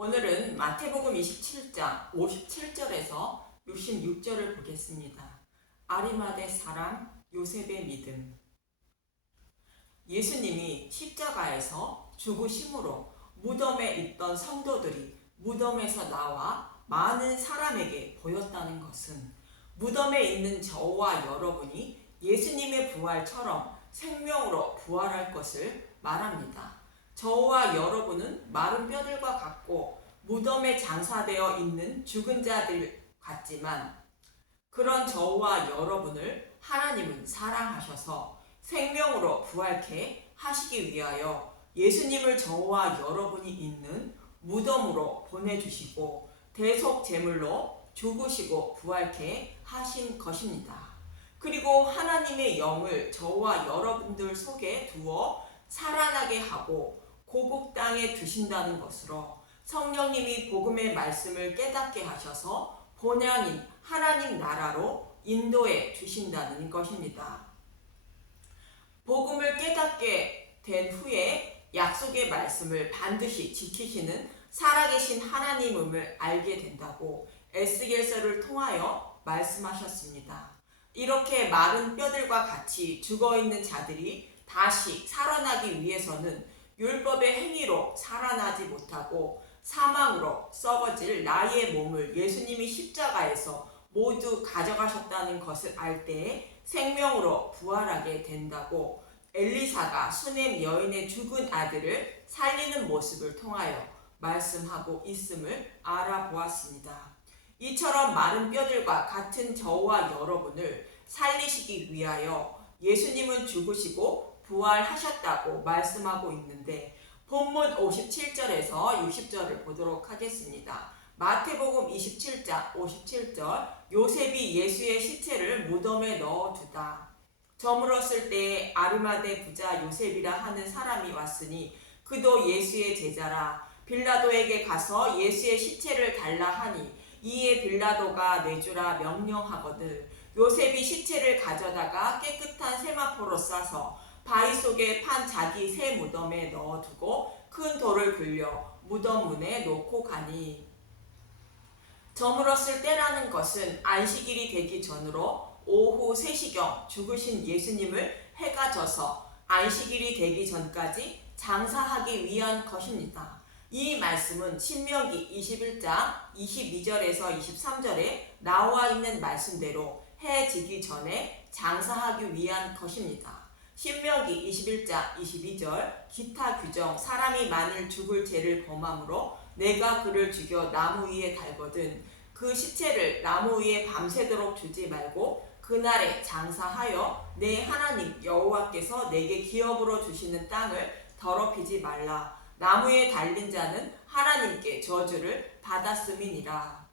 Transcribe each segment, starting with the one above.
오늘은 마태복음 27장 57절에서 66절을 보겠습니다. 아리마대 사람 요셉의 믿음. 예수님이 십자가에서 죽으심으로 무덤에 있던 성도들이 무덤에서 나와 많은 사람에게 보였다는 것은 무덤에 있는 저와 여러분이 예수님의 부활처럼 생명으로 부활할 것을 말합니다. 저와 여러분은 마른 뼈들과 같고 무덤에 장사되어 있는 죽은 자들 같지만 그런 저와 여러분을 하나님은 사랑하셔서 생명으로 부활케 하시기 위하여 예수님을 저와 여러분이 있는 무덤으로 보내주시고 대속 제물로 죽으시고 부활케 하신 것입니다. 그리고 하나님의 영을 저와 여러분들 속에 두어 살아나게 하고 고국 땅에 두신다는 것으로 성령님이 복음의 말씀을 깨닫게 하셔서 본향인 하나님 나라로 인도해 주신다는 것입니다. 복음을 깨닫게 된 후에 약속의 말씀을 반드시 지키시는 살아계신 하나님임을 알게 된다고 에스겔서를 통하여 말씀하셨습니다. 이렇게 마른 뼈들과 같이 죽어있는 자들이 다시 살아나기 위해서는 율법의 행위로 살아나지 못하고 사망으로 썩어질 나의 몸을 예수님이 십자가에서 모두 가져가셨다는 것을 알 때에 생명으로 부활하게 된다고 엘리사가 수넴 여인의 죽은 아들을 살리는 모습을 통하여 말씀하고 있음을 알아보았습니다. 이처럼 마른 뼈들과 같은 저와 여러분을 살리시기 위하여 예수님은 죽으시고 부활하셨다고 말씀하고 있는데 본문 57절에서 60절을 보도록 하겠습니다. 마태복음 27장 57절 요셉이 예수의 시체를 무덤에 넣어두다. 저물었을 때에 아리마대 부자 요셉이라 하는 사람이 왔으니 그도 예수의 제자라. 빌라도에게 가서 예수의 시체를 달라 하니 이에 빌라도가 내주라 명령하거늘 요셉이 시체를 가져다가 깨끗한 세마포로 싸서 바위 속에 판 자기 새 무덤에 넣어두고 큰 돌을 굴려 무덤 문에 놓고 가니 저물었을 때라는 것은 안식일이 되기 전으로 오후 3시경 죽으신 예수님을 해가 져서 안식일이 되기 전까지 장사하기 위한 것입니다. 이 말씀은 신명기 21장 22절에서 23절에 나와 있는 말씀대로 해 지기 전에 장사하기 위한 것입니다. 신명기 21장 22절 기타 규정 사람이 만일 죽을 죄를 범함으로 내가 그를 죽여 나무 위에 달거든 그 시체를 나무 위에 밤새도록 두지 말고 그날에 장사하여 내 하나님 여호와께서 내게 기업으로 주시는 땅을 더럽히지 말라. 나무에 달린 자는 하나님께 저주를 받았음이니라.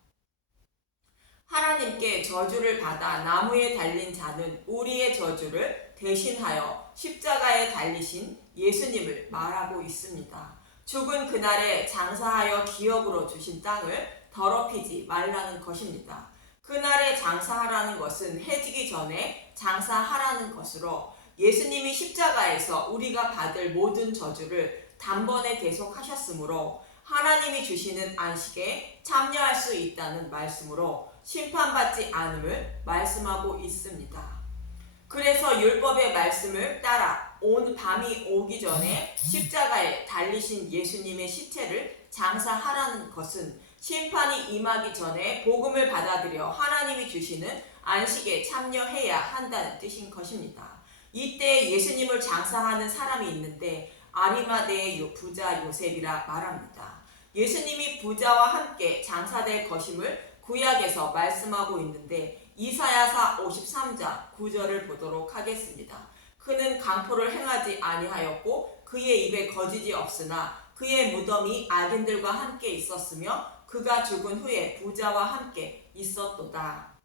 하나님께 저주를 받아 나무에 달린 자는 우리의 저주를 대신하여 십자가에 달리신 예수님을 말하고 있습니다. 죽은 그날에 장사하여 기업으로 주신 땅을 더럽히지 말라는 것입니다. 그날에 장사하라는 것은 해지기 전에 장사하라는 것으로 예수님이 십자가에서 우리가 받을 모든 저주를 단번에 대속하셨으므로 하나님이 주시는 안식에 참여할 수 있다는 말씀으로 심판받지 않음을 말씀하고 있습니다. 그래서 율법의 말씀을 따라 온 밤이 오기 전에 십자가에 달리신 예수님의 시체를 장사하라는 것은 심판이 임하기 전에 복음을 받아들여 하나님이 주시는 안식에 참여해야 한다는 뜻인 것입니다. 이때 예수님을 장사하는 사람이 있는데 아리마대의 부자 요셉이라 말합니다. 예수님이 부자와 함께 장사될 것임을 구약에서 말씀하고 있는데 이사야서 53장 9절을 보도록 하겠습니다. 그는 강포를 행하지 아니하였고 그의 입에 거짓이 없으나 그의 무덤이 악인들과 함께 있었으며 그가 죽은 후에 부자와 함께 있었도다.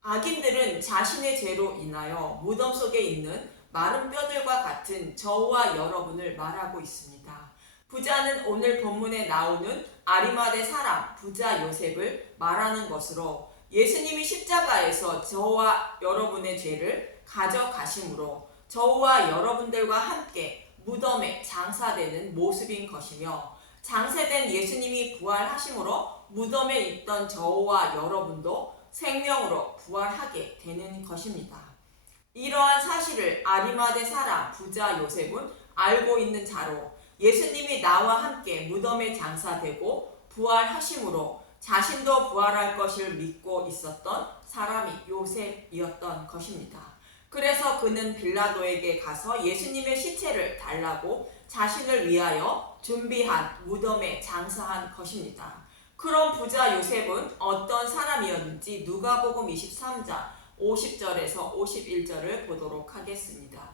악인들은 자신의 죄로 인하여 무덤 속에 있는 마른 뼈들과 같은 저와 여러분을 말하고 있습니다. 부자는 오늘 본문에 나오는 아리마대 사람 부자 요셉을 말하는 것으로 예수님이 십자가에서 저와 여러분의 죄를 가져가심으로 저와 여러분들과 함께 무덤에 장사되는 모습인 것이며 장세된 예수님이 부활하심으로 무덤에 있던 저와 여러분도 생명으로 부활하게 되는 것입니다. 이러한 사실을 아리마대 사람 부자 요셉은 알고 있는 자로 예수님이 나와 함께 무덤에 장사되고 부활하심으로 자신도 부활할 것을 믿고 있었던 사람이 요셉이었던 것입니다. 그래서 그는 빌라도에게 가서 예수님의 시체를 달라고 자신을 위하여 준비한 무덤에 장사한 것입니다. 그럼 부자 요셉은 어떤 사람이었는지 누가복음 23장 50절에서 51절을 보도록 하겠습니다.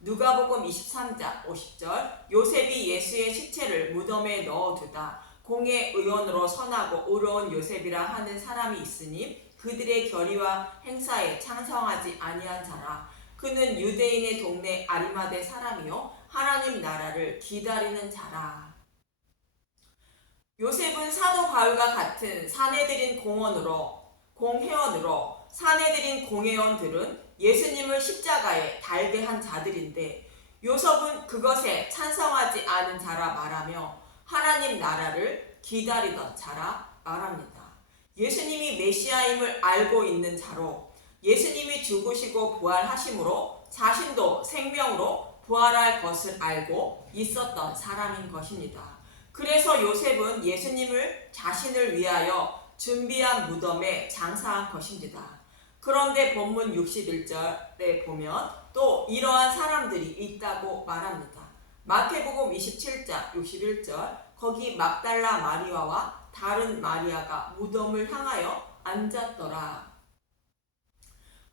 누가복음 23장 50절 요셉이 예수의 시체를 무덤에 넣어두다 공의 의원으로 선하고 의로운 요셉이라 하는 사람이 있으니 그들의 결의와 행사에 찬성하지 아니한 자라. 그는 유대인의 동네 아리마대 사람이요 하나님 나라를 기다리는 자라. 요셉은 사도 바울과 같은 사내들인 공회원으로 사내들인 공회원들은 예수님을 십자가에 달게 한 자들인데 요셉은 그것에 찬성하지 않은 자라 말하며 하나님 나라를 기다리던 자라 말합니다. 예수님이 메시아임을 알고 있는 자로 예수님이 죽으시고 부활하심으로 자신도 생명으로 부활할 것을 알고 있었던 사람인 것입니다. 그래서 요셉은 예수님을 자신을 위하여 준비한 무덤에 장사한 것입니다. 그런데 본문 61절에 보면 또 이러한 사람들이 있다고 말합니다. 마태복음 27장 61절 거기 막달라 마리아와 다른 마리아가 무덤을 향하여 앉았더라.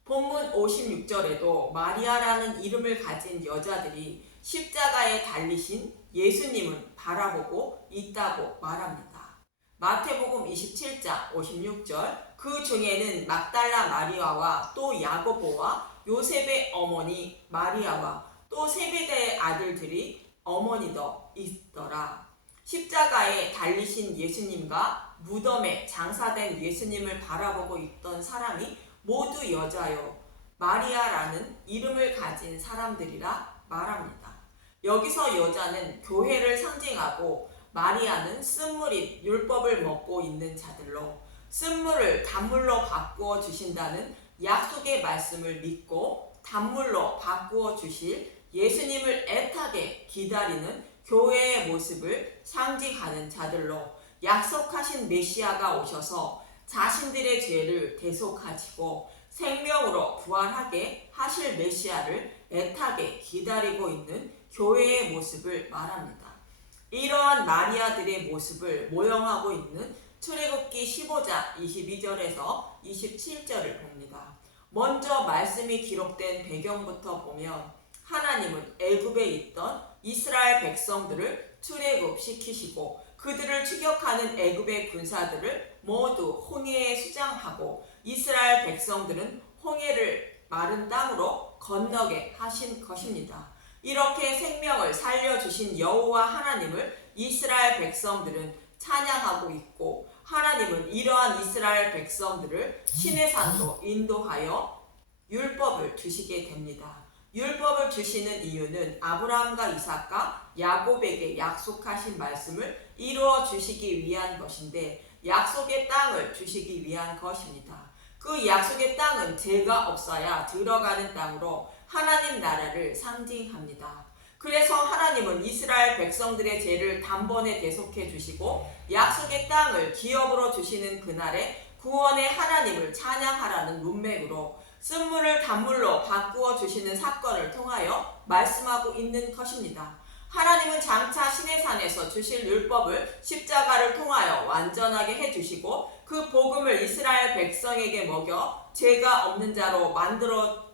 본문 56절에도 마리아라는 이름을 가진 여자들이 십자가에 달리신 예수님을 바라보고 있다고 말합니다. 마태복음 27장 56절 그 중에는 막달라 마리아와 또 야고보와 요셉의 어머니 마리아와 또 세베대의 아들들이 어머니도 있더라. 십자가에 달리신 예수님과 무덤에 장사된 예수님을 바라보고 있던 사람이 모두 여자요 마리아라는 이름을 가진 사람들이라 말합니다. 여기서 여자는 교회를 상징하고 마리아는 쓴물인 율법을 먹고 있는 자들로 쓴물을 단물로 바꾸어 주신다는 약속의 말씀을 믿고 단물로 바꾸어 주실 예수님을 애타게 기다리는 교회의 모습을 상징하는 자들로 약속하신 메시아가 오셔서 자신들의 죄를 대속하시고 생명으로 부활하게 하실 메시아를 애타게 기다리고 있는 교회의 모습을 말합니다. 이러한 마리아들의 모습을 모형하고 있는 출애굽기 15장 22절에서 27절을 봅니다. 먼저 말씀이 기록된 배경부터 보면 하나님은 애굽에 있던 이스라엘 백성들을 출애굽시키시고 그들을 추격하는 애굽의 군사들을 모두 홍해에 수장하고 이스라엘 백성들은 홍해를 마른 땅으로 건너게 하신 것입니다. 이렇게 생명을 살려주신 여호와 하나님을 이스라엘 백성들은 찬양하고 있고 하나님은 이러한 이스라엘 백성들을 시내산으로 인도하여 율법을 주시게 됩니다. 율법을 주시는 이유는 아브라함과 이삭과 야곱에게 약속하신 말씀을 이루어 주시기 위한 것인데 약속의 땅을 주시기 위한 것입니다. 그 약속의 땅은 죄가 없어야 들어가는 땅으로 하나님 나라를 상징합니다. 그래서 하나님은 이스라엘 백성들의 죄를 단번에 대속해 주시고 약속의 땅을 기업으로 주시는 그날에 구원의 하나님을 찬양하라는 문맥으로 쓴물을 단물로 바꾸어 주시는 사건을 통하여 말씀하고 있는 것입니다. 하나님은 장차 시내산에서 주실 율법을 십자가를 통하여 완전하게 해주시고 그 복음을 이스라엘 백성에게 먹여 죄가 없는 자로 만들어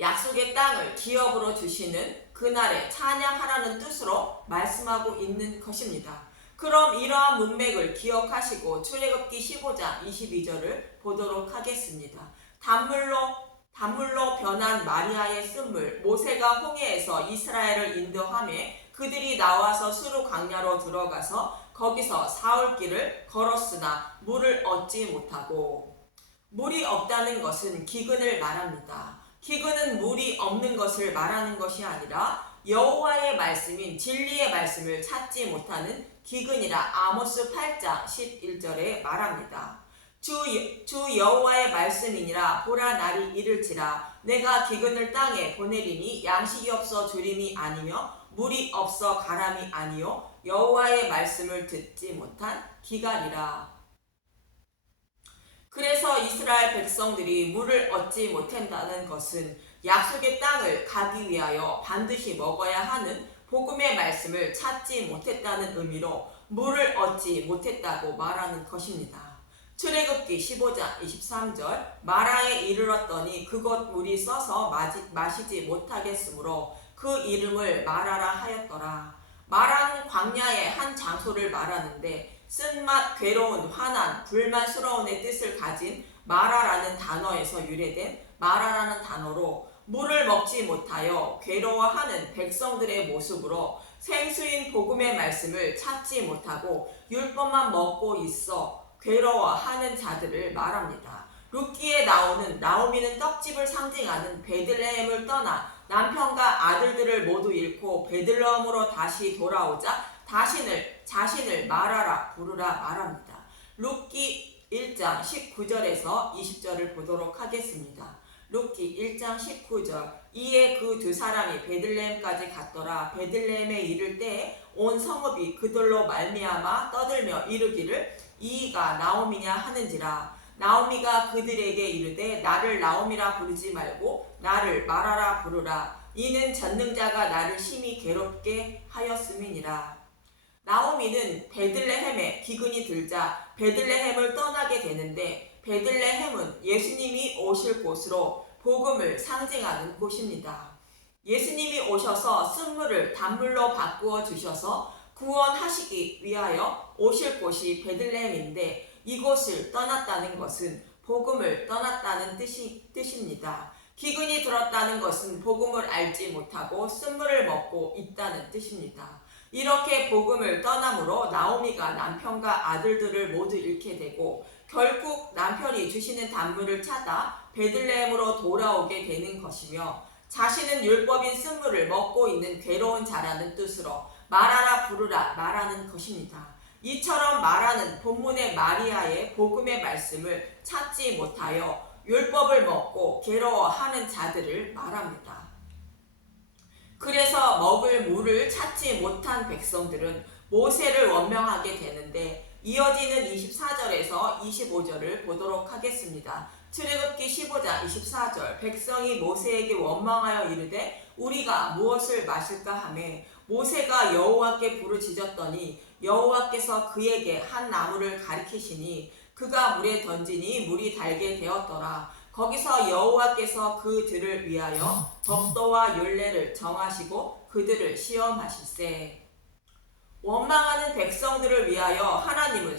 약속의 땅을 기업으로 주시는 그날에 찬양하라는 뜻으로 말씀하고 있는 것입니다. 그럼 이러한 문맥을 기억하시고 출애굽기 15장 22절을 보도록 하겠습니다. 단물로 변한 마리아의 쓴물 모세가 홍해에서 이스라엘을 인도하매 그들이 나와서 수르 광야로 들어가서 거기서 사흘길을 걸었으나 물을 얻지 못하고 물이 없다는 것은 기근을 말합니다. 기근은 물이 없는 것을 말하는 것이 아니라 여호와의 말씀인 진리의 말씀을 찾지 못하는 기근이라 아모스 8장 11절에 말합니다. 주 여호와의 말씀이니라 보라 날이 이를지라 내가 기근을 땅에 보내리니 양식이 없어 주림이 아니며 물이 없어 가람이 아니요 여호와의 말씀을 듣지 못한 기갈이라. 그래서 이스라엘 백성들이 물을 얻지 못한다는 것은 약속의 땅을 가기 위하여 반드시 먹어야 하는 복음의 말씀을 찾지 못했다는 의미로 물을 얻지 못했다고 말하는 것입니다. 출애굽기 15장 23절 마라에 이르렀더니 그곳 물이 써서 마시지 못하겠으므로 그 이름을 마라라 하였더라. 마라는 광야의 한 장소를 말하는데 쓴맛, 괴로운, 화난, 불만스러운의 뜻을 가진 마라라는 단어에서 유래된 마라라는 단어로 물을 먹지 못하여 괴로워하는 백성들의 모습으로 생수인 복음의 말씀을 찾지 못하고 율법만 먹고 있어 괴로워하는 자들을 말합니다. 룻기에 나오는 나오미는 떡집을 상징하는 베들레헴을 떠나 남편과 아들들을 모두 잃고 베들레헴으로 다시 돌아오자 자신을 마라라 부르라 말합니다. 룻기 1장 19절에서 20절을 보도록 하겠습니다. 룻기 1장 19절 이에 그 두 사람이 베들레헴까지 갔더라. 베들레헴에 이를 때에 온 성읍이 그들로 말미암아 떠들며 이르기를 이가 나오미냐 하는지라. 나오미가 그들에게 이르되 나를 나오미라 부르지 말고 나를 마라라 부르라. 이는 전능자가 나를 심히 괴롭게 하였음이니라. 나오미는 베들레헴에 기근이 들자 베들레헴을 떠나게 되는데 베들레헴은 예수님이 오실 곳으로 복음을 상징하는 곳입니다. 예수님이 오셔서 쓴물을 단물로 바꾸어 주셔서 구원하시기 위하여 오실 곳이 베들레헴인데 이곳을 떠났다는 것은 복음을 떠났다는 뜻입니다. 기근이 들었다는 것은 복음을 알지 못하고 쓴물을 먹고 있다는 뜻입니다. 이렇게 복음을 떠남으로 나오미가 남편과 아들들을 모두 잃게 되고 결국 남편이 주시는 단물을 찾아 베들레헴으로 돌아오게 되는 것이며 자신은 율법인 쓴물을 먹고 있는 괴로운 자라는 뜻으로 마라라 부르라 말하는 것입니다. 이처럼 마라는 본문의 마리아의 복음의 말씀을 찾지 못하여 율법을 먹고 괴로워하는 자들을 말합니다. 그래서 먹을 물을 찾지 못한 백성들은 모세를 원망하게 되는데 이어지는 24절에서 25절을 보도록 하겠습니다. 출애굽기 15장 24절 백성이 모세에게 원망하여 이르되 우리가 무엇을 마실까 하매 모세가 여호와께 부르짖었더니 여호와께서 그에게 한 나무를 가리키시니 그가 물에 던지니 물이 달게 되었더라. 거기서 여호와께서 그들을 위하여 덕도와 율례를 정하시고 그들을 시험하실세. 원망하는 백성들을 위하여 하나님은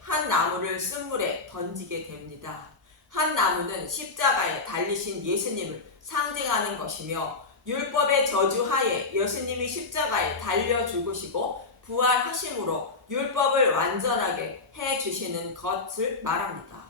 한 나무를 쓴물에 던지게 됩니다. 한 나무는 십자가에 달리신 예수님을 상징하는 것이며 율법의 저주하에 예수님이 십자가에 달려 죽으시고 부활하심으로 율법을 완전하게 해주시는 것을 말합니다.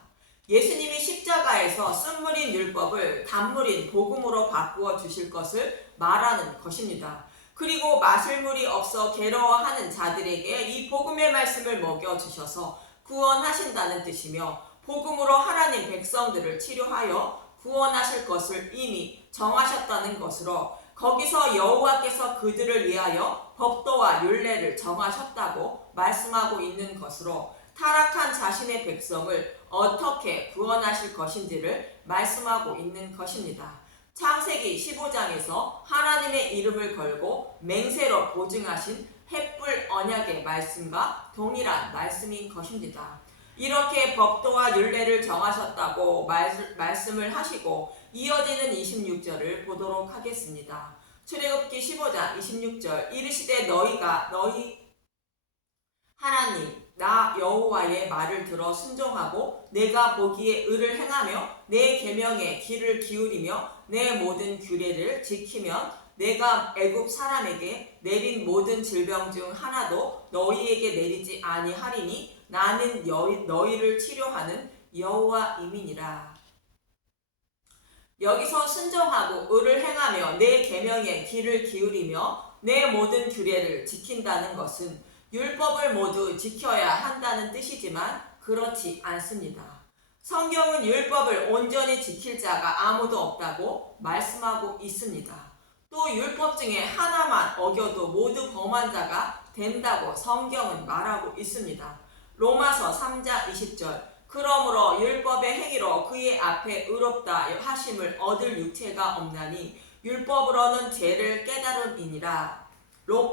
예수님이 십자가에서 쓴물인 율법을 단물인 복음으로 바꾸어 주실 것을 말하는 것입니다. 그리고 마실 물이 없어 괴로워하는 자들에게 이 복음의 말씀을 먹여주셔서 구원하신다는 뜻이며 복음으로 하나님 백성들을 치료하여 구원하실 것을 이미 정하셨다는 것으로 거기서 여호와께서 그들을 위하여 법도와 율례를 정하셨다고 말씀하고 있는 것으로 타락한 자신의 백성을 어떻게 구원하실 것인지를 말씀하고 있는 것입니다. 창세기 15장에서 하나님의 이름을 걸고 맹세로 보증하신 햇불 언약의 말씀과 동일한 말씀인 것입니다. 이렇게 법도와 율례를 정하셨다고 말씀을 하시고 이어지는 26절을 보도록 하겠습니다. 출애굽기 15장 26절 이르시되 너희 하나님 나 여호와의 말을 들어 순종하고 내가 보기에 의를 행하며 내 계명에 귀를 기울이며 내 모든 규례를 지키면 내가 애굽 사람에게 내린 모든 질병 중 하나도 너희에게 내리지 아니하리니 나는 너희를 치료하는 여호와임이니라. 여기서 순종하고 의를 행하며 내 계명에 귀를 기울이며 내 모든 규례를 지킨다는 것은 율법을 모두 지켜야 한다는 뜻이지만 그렇지 않습니다. 성경은 율법을 온전히 지킬 자가 아무도 없다고 말씀하고 있습니다. 또 율법 중에 하나만 어겨도 모두 범한 자가 된다고 성경은 말하고 있습니다. 로마서 3장 20절 그러므로 율법의 행위로 그의 앞에 의롭다 하심을 얻을 육체가 없나니 율법으로는 죄를 깨달음이니라.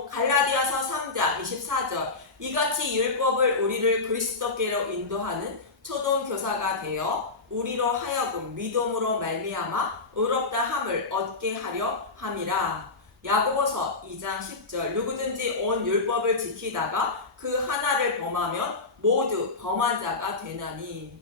갈라디아서 3장 24절 이같이 율법을 우리를 그리스도께로 인도하는 초동교사가 되어 우리로 하여금 믿음으로 말미암아 의롭다 함을 얻게 하려 함이라. 야고보서 2장 10절 누구든지 온 율법을 지키다가 그 하나를 범하면 모두 범한 자가 되나니.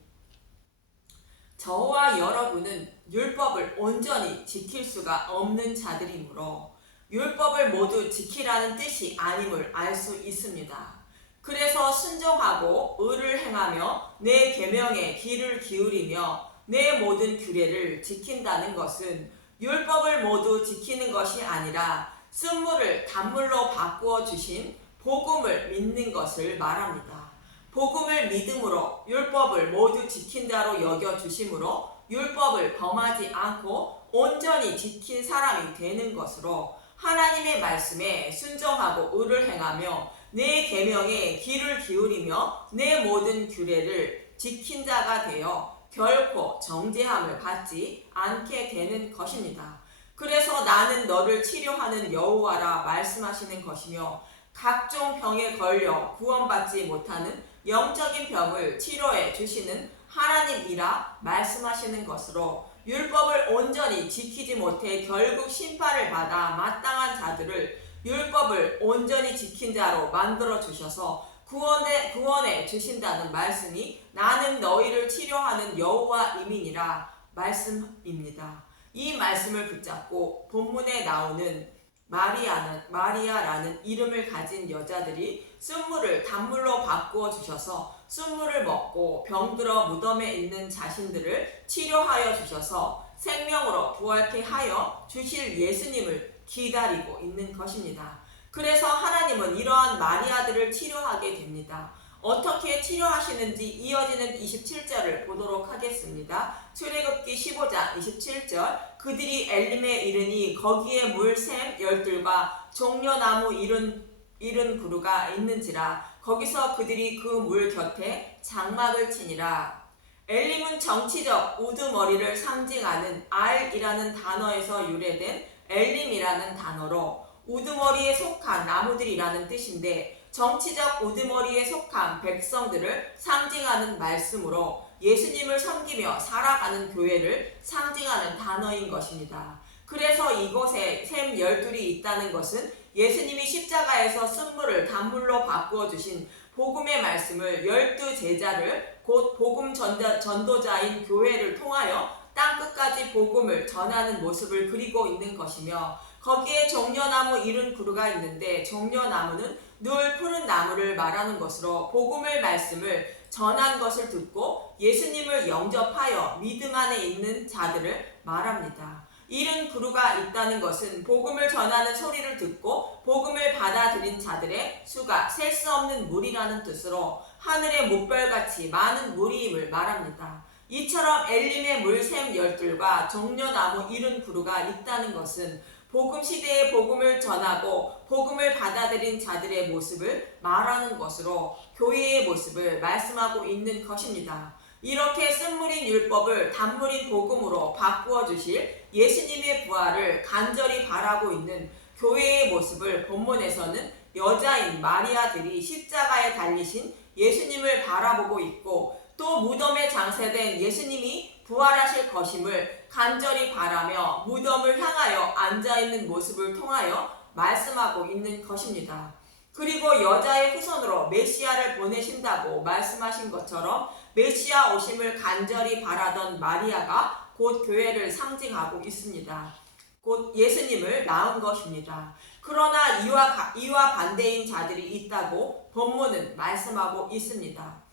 저와 여러분은 율법을 온전히 지킬 수가 없는 자들이므로 율법을 모두 지키라는 뜻이 아님을 알 수 있습니다. 그래서 순종하고 의를 행하며 내 계명에 귀를 기울이며 내 모든 규례를 지킨다는 것은 율법을 모두 지키는 것이 아니라 쓴물을 단물로 바꾸어 주신 복음을 믿는 것을 말합니다. 복음을 믿음으로 율법을 모두 지킨 자로 여겨 주심으로 율법을 범하지 않고 온전히 지킨 사람이 되는 것으로 하나님의 말씀에 순종하고 의를 행하며 내 계명에 귀를 기울이며 내 모든 규례를 지킨 자가 되어 결코 정죄함을 받지 않게 되는 것입니다. 그래서 나는 너를 치료하는 여호와라 말씀하시는 것이며 각종 병에 걸려 구원받지 못하는 영적인 병을 치료해 주시는 하나님이라 말씀하시는 것으로 율법을 온전히 지키지 못해 결국 심판을 받아 마땅한 자들을 율법을 온전히 지킨 자로 만들어 주셔서 구원해 주신다는 말씀이 나는 너희를 치료하는 여호와임이니라 말씀입니다. 이 말씀을 붙잡고 본문에 나오는 마리아라는 이름을 가진 여자들이 쓴물을 단물로 바꾸어 주셔서 쓴물을 먹고 병들어 무덤에 있는 자신들을 치료하여 주셔서 생명으로 부활케 하여 주실 예수님을 기다리고 있는 것입니다. 그래서 하나님은 이러한 마리아들을 치료하게 됩니다. 어떻게 치료하시는지 이어지는 27절을 보도록 하겠습니다. 출애굽기 15장 27절 그들이 엘림에 이르니 거기에 물샘 열둘과 종려나무 이른 그루가 있는지라 거기서 그들이 그 물 곁에 장막을 치니라. 엘림은 정치적 우두머리를 상징하는 알이라는 단어에서 유래된 엘림이라는 단어로 우두머리에 속한 나무들이라는 뜻인데 정치적 우두머리에 속한 백성들을 상징하는 말씀으로 예수님을 섬기며 살아가는 교회를 상징하는 단어인 것입니다. 그래서 이곳에 샘 열둘이 있다는 것은 예수님이 십자가에서 쓴물을 단물로 바꾸어 주신 복음의 말씀을 12제자를 곧 복음 전도자인 교회를 통하여 땅끝까지 복음을 전하는 모습을 그리고 있는 것이며 거기에 종려나무 이른 그루가 있는데 종려나무는 늘 푸른 나무를 말하는 것으로 복음의 말씀을 전한 것을 듣고 예수님을 영접하여 믿음 안에 있는 자들을 말합니다. 이른 그루가 있다는 것은 복음을 전하는 소리를 듣고 복음을 받아들인 자들의 수가 셀 수 없는 물이라는 뜻으로 하늘의 못별같이 많은 물임을 말합니다. 이처럼 엘림의 물샘 열둘과 종려나무 이른 그루가 있다는 것은 복음 시대에 복음을 전하고 복음을 받아들인 자들의 모습을 말하는 것으로 교회의 모습을 말씀하고 있는 것입니다. 이렇게 쓴물인 율법을 단물인 복음으로 바꾸어 주실 예수님의 부활을 간절히 바라고 있는 교회의 모습을 본문에서는 여자인 마리아들이 십자가에 달리신 예수님을 바라보고 있고 또 무덤에 장사된 예수님이 부활하실 것임을 간절히 바라며 무덤을 향하여 앉아있는 모습을 통하여 말씀하고 있는 것입니다. 그리고 여자의 후손으로 메시아를 보내신다고 말씀하신 것처럼 메시아 오심을 간절히 바라던 마리아가 곧 교회를 상징하고 있습니다. 곧 예수님을 낳은 것입니다. 그러나 이와 반대인 자들이 있다고 본문은 말씀하고 있습니다.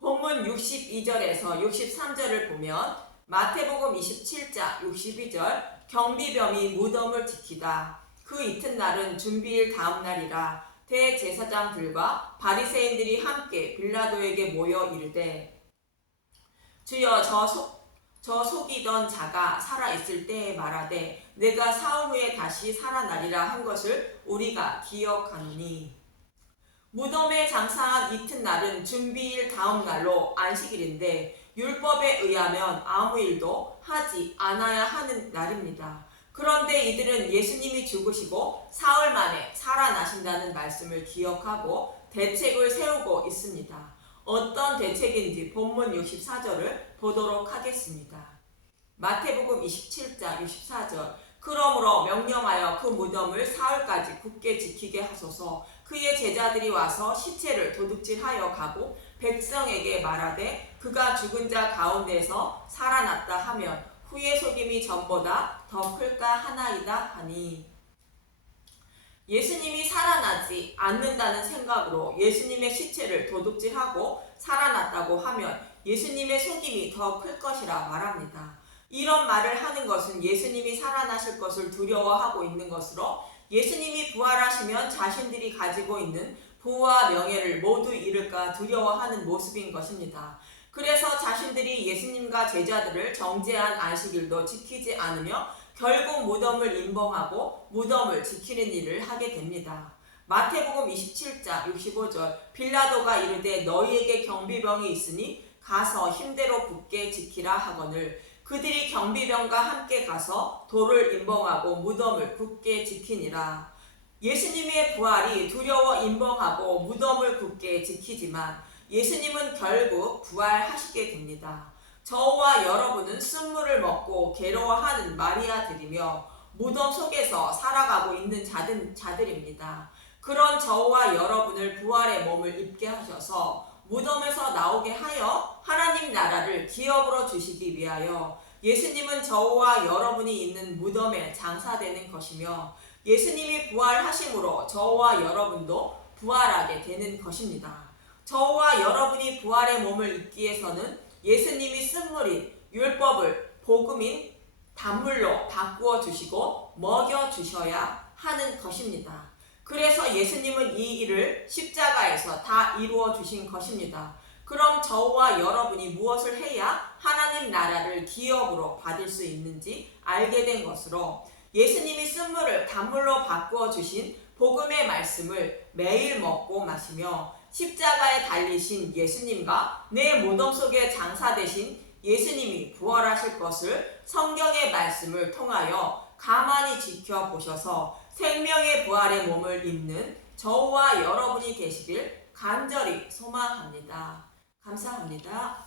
본문 62절에서 63절을 보면 마태복음 27장 62절 경비병이 무덤을 지키다. 그 이튿날은 준비일 다음 날이라 대제사장들과 바리새인들이 함께 빌라도에게 모여 이르되 주여 저 속이던 자가 살아있을 때에 말하되 내가 사흘 후에 다시 살아나리라 한 것을 우리가 기억하노니. 무덤에 장사한 이튿날은 준비일 다음 날로 안식일인데 율법에 의하면 아무 일도 하지 않아야 하는 날입니다. 그런데 이들은 예수님이 죽으시고 사흘 만에 살아나신다는 말씀을 기억하고 대책을 세우고 있습니다. 어떤 대책인지 본문 64절을 보도록 하겠습니다. 마태복음 27장 64절 그러므로 명령하여 그 무덤을 사흘까지 굳게 지키게 하소서. 그의 제자들이 와서 시체를 도둑질하여 가고 백성에게 말하되 그가 죽은 자 가운데서 살아났다 하면 후의 속임이 전보다 더 클까 하나이다 하니. 예수님이 살아나지 않는다는 생각으로 예수님의 시체를 도둑질하고 살아났다고 하면 예수님의 속임이 더 클 것이라 말합니다. 이런 말을 하는 것은 예수님이 살아나실 것을 두려워하고 있는 것으로 예수님이 부활하시면 자신들이 가지고 있는 부와 명예를 모두 잃을까 두려워하는 모습인 것입니다. 그래서 자신들이 예수님과 제자들을 정죄한 안식일도 지키지 않으며 결국 무덤을 임봉하고 무덤을 지키는 일을 하게 됩니다. 마태복음 27장 65절 빌라도가 이르되 너희에게 경비병이 있으니 가서 힘대로 굳게 지키라 하거늘 그들이 경비병과 함께 가서 돌을 임봉하고 무덤을 굳게 지키니라. 예수님의 부활이 두려워 임봉하고 무덤을 굳게 지키지만 예수님은 결국 부활하시게 됩니다. 저와 여러분은 쓴물을 먹고 괴로워하는 마리아들이며 무덤 속에서 살아가고 있는 자들입니다. 그런 저와 여러분을 부활의 몸을 입게 하셔서 무덤에서 나오게 하여 하나님 나라를 기업으로 주시기 위하여 예수님은 저와 여러분이 있는 무덤에 장사되는 것이며 예수님이 부활하심으로 저와 여러분도 부활하게 되는 것입니다. 저와 여러분이 부활의 몸을 입기 위해서는 예수님이 쓴물인 율법을 복음인 단물로 바꾸어 주시고 먹여 주셔야 하는 것입니다. 그래서 예수님은 이 일을 십자가에서 다 이루어 주신 것입니다. 그럼 저와 여러분이 무엇을 해야 하나님 나라를 기업으로 받을 수 있는지 알게 된 것으로 예수님이 쓴물을 단물로 바꾸어 주신 복음의 말씀을 매일 먹고 마시며 십자가에 달리신 예수님과 내 무덤 속에 장사되신 예수님이 부활하실 것을 성경의 말씀을 통하여 가만히 지켜보셔서 생명의 부활의 몸을 입는 저와 여러분이 되시길 간절히 소망합니다. 감사합니다.